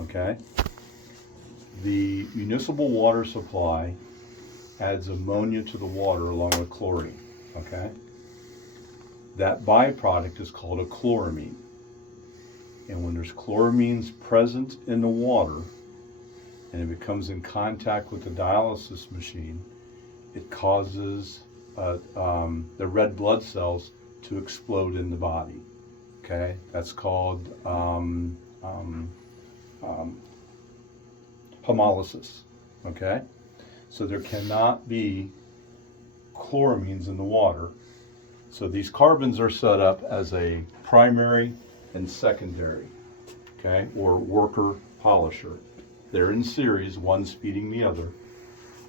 okay? The municipal water supply adds ammonia to the water along with chlorine, okay? That byproduct is called a chloramine. And when there's chloramines present in the water and it becomes in contact with the dialysis machine, it causes the red blood cells to explode in the body, okay? That's called hemolysis, okay? So there cannot be chloramines in the water. So these carbons are set up as a primary and secondary, okay, or worker polisher. They're in series, one's feeding the other,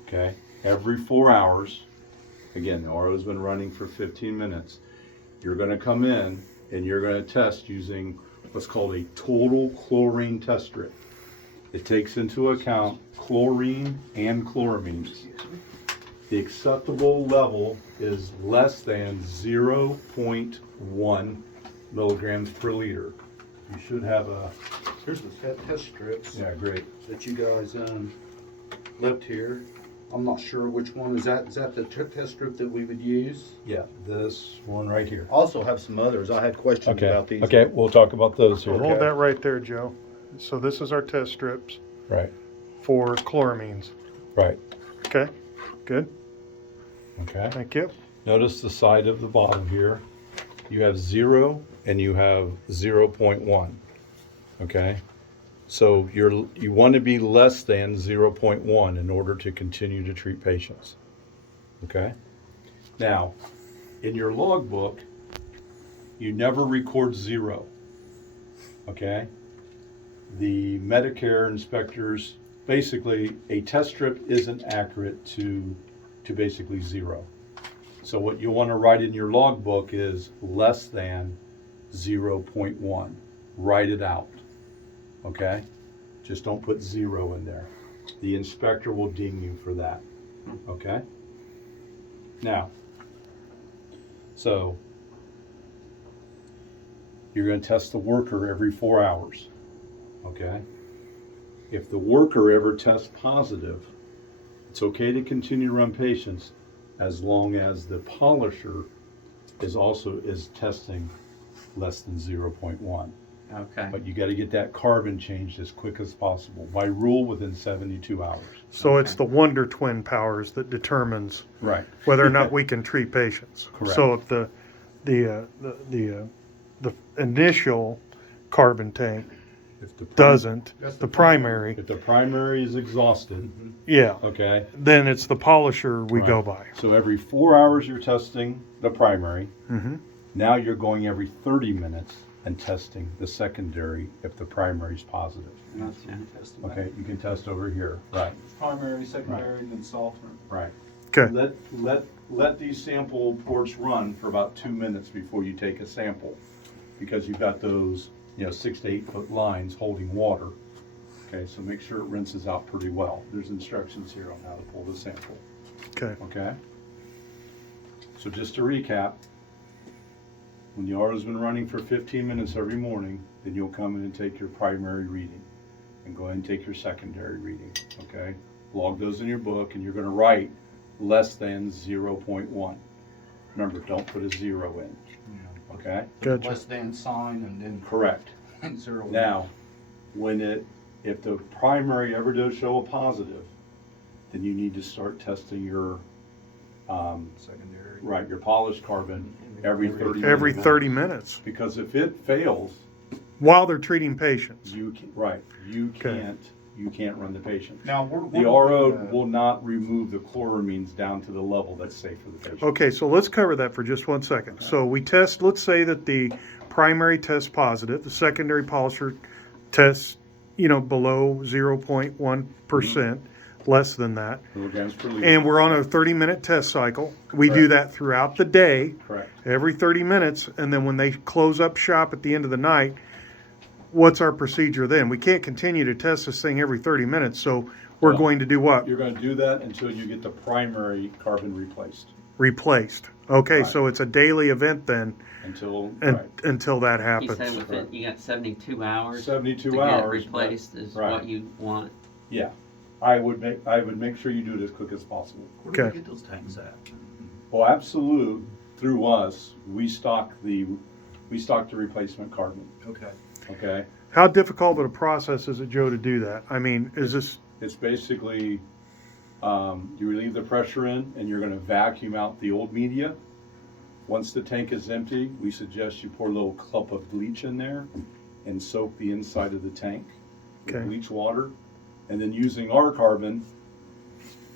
okay? Every 4 hours, again, the RO's been running for 15 minutes, you're gonna come in and you're gonna test using what's called a total chlorine test strip. It takes into account chlorine and chloramines. The acceptable level is less than 0.1 milligrams per liter. You should have a, Here's the test strips yeah, great. that you guys left here. I'm not sure which one. Is that the test strip that we would use? Yeah, this one right here. I also have some others. I had questions Okay, about these. okay, we'll talk about those here. Hold that right there, Joe. So this is our test strips Right, for chloramines. right, Okay, good. okay. Thank you. Notice the side of the bottom here. You have 0 and you have 0.1, okay? So you want to be less than 0.1 in order to continue to treat patients, okay? Now, in your logbook, you never record 0, okay? The Medicare inspectors, basically, a test strip isn't accurate to basically 0. So what you want to write in your logbook is less than 0.1. Write it out, okay? Just don't put 0 in there. The inspector will ding you for that, okay? Now, so you're going to test the worker every 4 hours, okay? If the worker ever tests positive, it's okay to continue to run patients as long as the polisher is testing less than 0.1. Okay. But you got to get that carbon changed as quick as possible, by rule within 72 hours. So it's the wonder twin powers that determines Right. whether or not we can treat patients. Correct. So if the initial carbon tank If the doesn't, That's the the primary, If the primary is exhausted, yeah, okay, then it's the polisher we go Right. by. so every 4 hours you're testing the primary. Mm-hmm. Now you're going every 30 minutes and testing the secondary if the primary is positive. And that's what we tested. Okay, you can test over here. Right, Primary, secondary, and then salter. right. Okay. Let these sample ports run for about 2 minutes before you take a sample, because you've got those 6 to 8 foot lines holding water. Okay, so make sure it rinses out pretty well. There's instructions here on how to pull the sample. Okay. Okay? So just to recap, when the RO's been running for 15 minutes every morning, then you'll come in and take your primary reading and go ahead and take your secondary reading, okay? Log those in your book and you're gonna write less than 0.1. Remember, don't put a 0 in, okay? Gotcha. Less than sign and then Correct. 0. Now, if the primary ever does show a positive, then you need to start testing your, secondary. right, your polished carbon every 30 minutes. Every 30 minutes Because if it fails, while they're treating patients. you Okay. can't run the patient. Now, The RO will not remove the chloramines down to the level that's safe for the patient. Okay, so let's cover that for just 1 second. So we test, let's say that the primary tests positive, the secondary polisher tests, below 0.1%, less than that. Milligrams per liter. And we're on a 30-minute test cycle. We do that throughout the day, Correct. every 30 minutes, and then when they close up shop at the end of the night, what's our procedure then? We can't continue to test this thing every 30 minutes, so we're Well, going to do what? You're going to do that until you get the primary carbon replaced. Replaced. Okay, Right. so it's a daily event then. Until, and, right, until that He happens. said within, you got 72 hours 72 to hours. get it replaced is right. what you want. Yeah, I would make sure you do it as quick as possible. Where do we Okay. get those tanks at? Well, absolute, through us, we stock the replacement carbon, Okay. okay? How difficult of a process is it, Joe, to do that? I mean, is this, It's basically, you relieve the pressure in and you're gonna vacuum out the old media. Once the tank is empty, we suggest you pour a little cup of bleach in there and soak the inside of the tank with Okay. bleach water. And then using our carbon,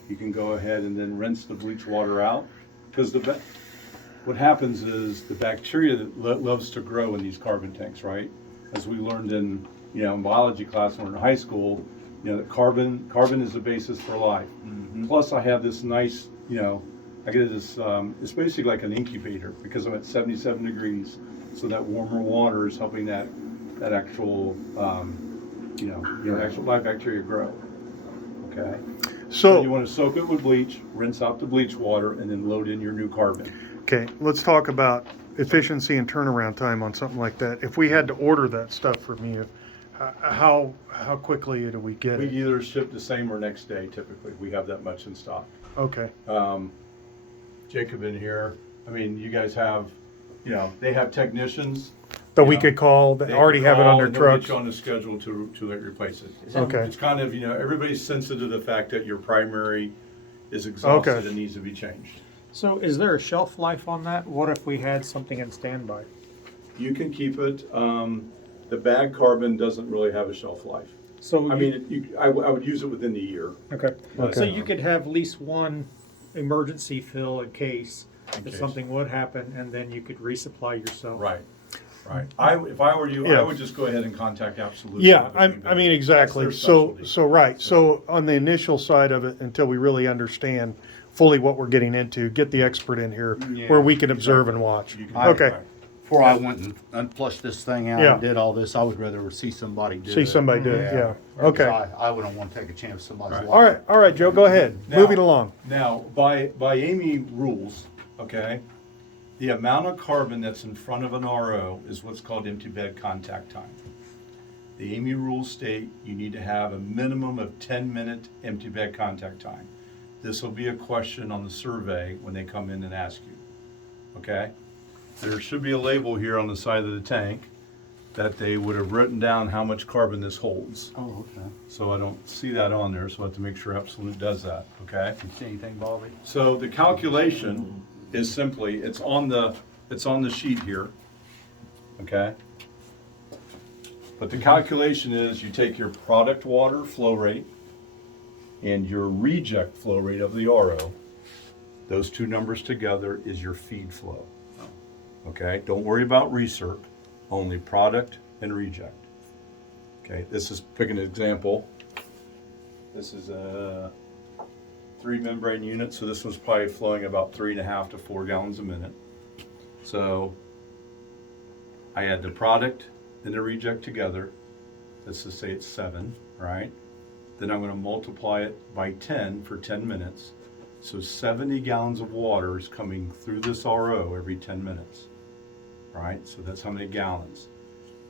you can go ahead and then rinse the bleach water out. Because what happens is the bacteria that loves to grow in these carbon tanks, right? As we learned in, in biology class when we were in high school, that carbon is the basis for life. Mm-hmm. Plus I have this nice, I get this, it's basically like an incubator because I'm at 77 degrees. So that warmer water is helping that actual, actual live bacteria grow. Okay. So you want to soak it with bleach, rinse out the bleach water, and then load in your new carbon. okay, let's talk about efficiency and turnaround time on something like that. If we had to order that stuff from you, how quickly do we get We it? either ship the same or next day typically. We have that much in stock. Okay, Jacob in here, I mean, you guys have, they have technicians. that we could call, that They already can have it on call their and they'll get trucks? you on the schedule to replace it. Okay. It's kind of, everybody's sensitive to the fact that your primary is exhausted Okay. and needs to be changed. So is there a shelf life on that? What if we had something in standby? You can keep it, the bag carbon doesn't really have a shelf life. So I mean, I would use it within the year. okay. But, So you could have at least one emergency fill in case In if case. something would happen, and then you could resupply yourself. Right. If I were you, Yeah. I would just go ahead and contact Absolute. yeah, I mean, exactly. That's their specialty. So right, so on the initial side of it, until we really understand fully what we're getting into, get the expert in here where we can observe and watch. You can- Okay, right. Before I went and flushed this thing out Yeah. and did all this, I would rather see somebody do it. see somebody do it, yeah, Because okay. I wouldn't want to take a chance somebody's Right. life. All right, Joe, go ahead, Now- moving along. Now, by Amy rules, okay, the amount of carbon that's in front of an RO is what's called empty bed contact time. The Amy rules state you need to have a minimum of 10-minute empty bed contact time. This will be a question on the survey when they come in and ask you, okay? There should be a label here on the side of the tank that they would have written down how much carbon this holds. Oh, okay. So I don't see that on there, so I have to make sure Absolute does that, okay? You see anything, Bobby? So the calculation is simply, it's on the sheet here, okay? But the calculation is you take your product water flow rate and your reject flow rate of the RO. Those two numbers together is your feed flow. Okay, don't worry about recirc, only product and reject. Okay, this is, pick an example. This is a 3 membrane unit, so this one's probably flowing about 3.5 to 4 gallons a minute. So I add the product and the reject together. Let's just say it's 7, right? Then I'm going to multiply it by 10 for 10 minutes. So 70 gallons of water is coming through this RO every 10 minutes, right? So that's how many gallons.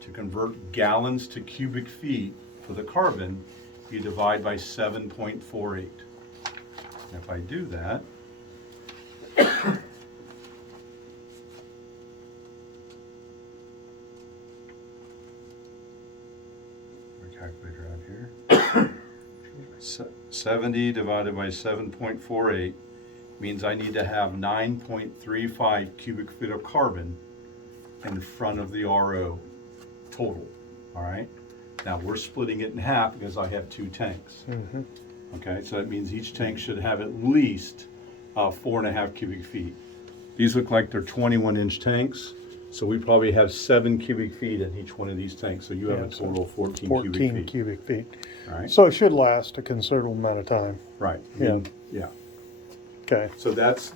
To convert gallons to cubic feet for the carbon, you divide by 7.48. If I do that, my calculator out here. 70 divided by 7.48 means I need to have 9.35 cubic feet of carbon in front of the RO total, all right? Now, we're splitting it in half because I have 2 tanks. Okay, so that means each tank should have at least 4.5 cubic feet. These look like they're 21-inch tanks, so we probably have 7 cubic feet in each one of these tanks, so you have a Yeah, so total of 14 cubic 14 feet. cubic feet. All right, So it should last a considerable amount of time. right. I Yeah. mean, yeah. Okay, So that's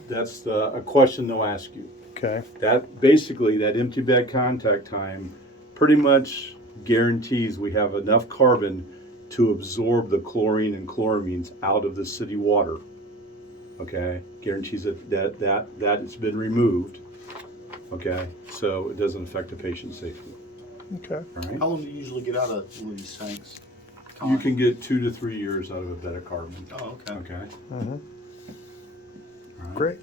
a question they'll ask you. okay, That, basically, that empty bed contact time pretty much guarantees we have enough carbon to absorb the chlorine and chloramines out of the city water. Okay, guarantees that it's been removed. Okay, so it doesn't affect the patient's safety, Okay. all right? How long do you usually get out of one of these tanks? You can get 2 to 3 years out of a bed of carbon, Oh, okay. okay? Mhm. All right. Great.